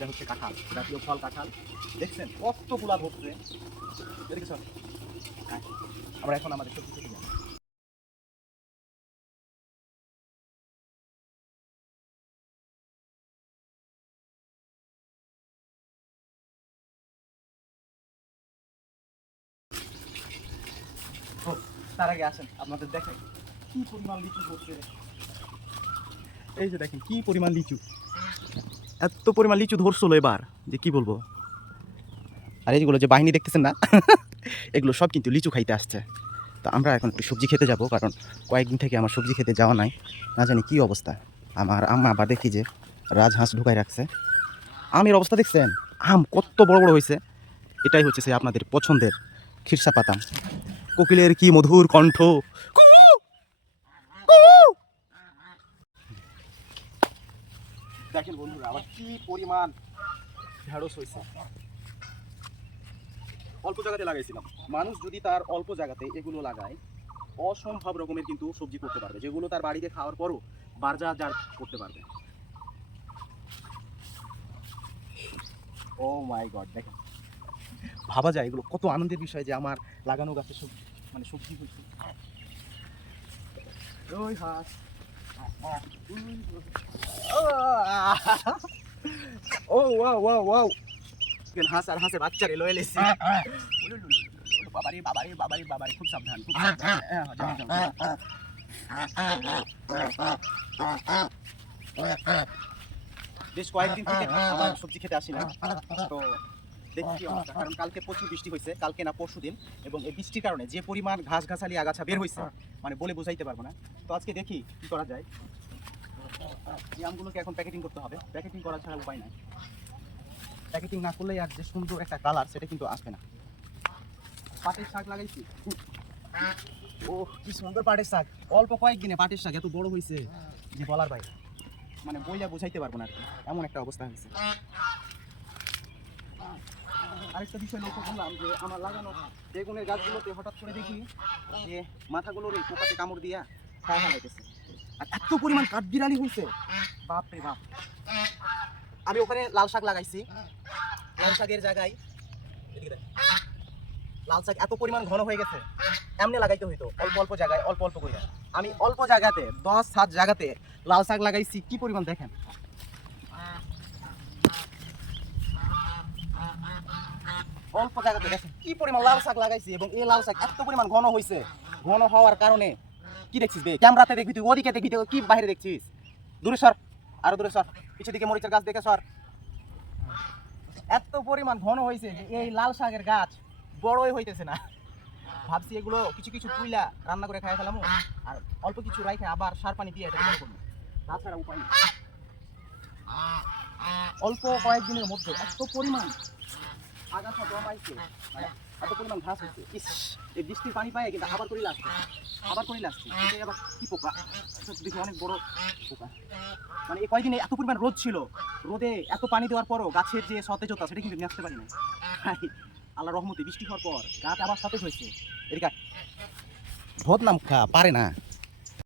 এটা হচ্ছে কাঁঠাল, জাতীয় ফল কাঁঠাল। দেখছেন কতগুলা ধরছে, এদিকে সর। হ্যাঁ, আমরা এখন আমাদের সবজি খেতে যাবো। ও, তার আগে আসেন আপনাদের দেখাই কি পরিমাণ লিচু ধরছে। এই যে দেখেন কি পরিমাণ লিচু, এত পরিমাণ লিচু ধরছিল এবার যে কি বলবো। আর এইগুলো যে বাহিনী দেখতেছেন না এগুলো সব কিন্তু লিচু খাইতে আসছে। তো আমরা এখন একটু সবজি খেতে যাব, কারণ কয়েকদিন থেকে আমার সবজি খেতে যাওয়া নাই, না জানি কি অবস্থা। আমার আম্মা আবার দেখি যে রাজহাঁস ঢুকাই রাখছে। আমের অবস্থা দেখছেন, আম কত বড় বড় হয়েছে। এটাই হচ্ছে সে আপনাদের পছন্দের খিরসা পাতাম। কোকিলের কি মধুর কণ্ঠ। কু, কু। দেখেন বন্ধুরা আবার কি পরিমাণ ঢেঁড়স হয়েছে। অল্প জায়গাতে লাগাইছিলাম, মানুষ যদি তার অল্প জায়গাতে এগুলো লাগায় অসম্ভব রকমের কিন্তু সবজি করতে পারবে, যেগুলো তার বাড়িতে খাওয়ার পরও বাজারজাত করতে পারবে। ও মাই গড, দেখেন ভাবা যায় এগুলো কত আনন্দের বিষয় যে আমার লাগানো গাছে সবজি, মানে সবজি হয়েছে। ওই হাঁস, ও ওয়াও ওয়াও ওয়াও, হাঁস আর হাঁসের বাচ্চারে লয়ে এসেছি। বাবারে বাবারে বাবারে বাবারে, খুব সাবধান, খুব সাবধান। বেশ কয়েকদিন থেকে আমার সবজি খেতে আসি না, তো দেখি কি অবস্থা। কারণ কালকে প্রচুর বৃষ্টি হয়েছে, কালকে না পরশু দিন, এবং এই বৃষ্টির কারণে যে পরিমাণ ঘাস ঘাসালি আগাছা বের হয়েছে মানে বলে বোঝাইতে পারবো না। তো আজকে দেখি কি করা যায়। এই আমগুলোকে এখন প্যাকেটিং করতে হবে, প্যাকেটিং করা ছাড়া উপায় নাই। প্যাকেটিং না করলে আর যে সুন্দর একটা কালার সেটা কিন্তু আসবে না। পাটের শাক লাগাইছি, ও কি সুন্দর পাটের শাক। অল্প কয়েকদিনে পাটের শাক এত বড় হয়েছে যে বলার বাইরে, মানে বইলা বোঝাইতে পারবো না আর কি, এমন একটা অবস্থা হয়েছে। আরেকটা বিষয় লক্ষ্য করলাম যে আমার লাগানো বেগুনের গাছগুলোতে হঠাৎ করে দেখি যে মাথাগুলোর এই পোকাতে কামড় দিয়া খাওয়া লাগাইতেছে, আর এত পরিমাণ কাঠবিড়ালি হয়েছে, বাপ রে বাপ। আমি ওখানে লাল শাক লাগাইছি, লাল শাকের জায়গায় লাল শাক এত পরিমাণ ঘন হয়ে গেছে, এমনি লাগাইতে হইতো অল্প অল্প জায়গায় অল্প অল্প করে। আমি অল্প জায়গাতে 10-7 জায়গাতে লাল শাক লাগাইছি, কি পরিমাণ দেখেন। অল্প জায়গাতে দেখেন কি পরিমাণ লাল শাক লাগাইছি, এবং এই লাল শাক এত পরিমাণ ঘন হয়েছে। ঘন হওয়ার কারণে কি দেখছিস বে, ক্যামেরাতে দেখবি তুই, ওদিকে দেখবি কি বাইরে দেখছিস, দূরে সর, আরো দূরে সর, পিছের দিকে মরিচের গাছ দেখে সর। এত পরিমাণ ঘন হয়েছে যে এই লাল শাকের গাছ বড়ই হইতেছে না। ভাবছি এগুলো কিছু কিছু তুইলা রান্না করে খাই ফেলাম, আর অল্প কিছু রাইখে আবার সার পানি দিয়ে এটা বড় করবো, তাছাড়া উপায় নেই। অল্প কয়েকদিনের মধ্যে এত পরিমাণ আগাছা জমাইছে, এত পরিমাণ ঘাস হচ্ছে। ইস, এই বৃষ্টির পানি পায় কিন্তু আবার করে লাগছে, আবার করে লাগছে। এটাই আবার কি পোকা, দেখি অনেক বড় পোকা। মানে এই কয়েকদিনে এত পরিমাণ রোদ ছিল, রোদে এত পানি দেওয়ার পরও গাছের যে সতেজতা সেটা কিন্তু নিয়ে আসতে পারি না। আল্লাহ রহমতে বৃষ্টি হওয়ার পর গাছ আবার সতেজ হয়েছে। এদিকে ভোট নাম খা পারে না।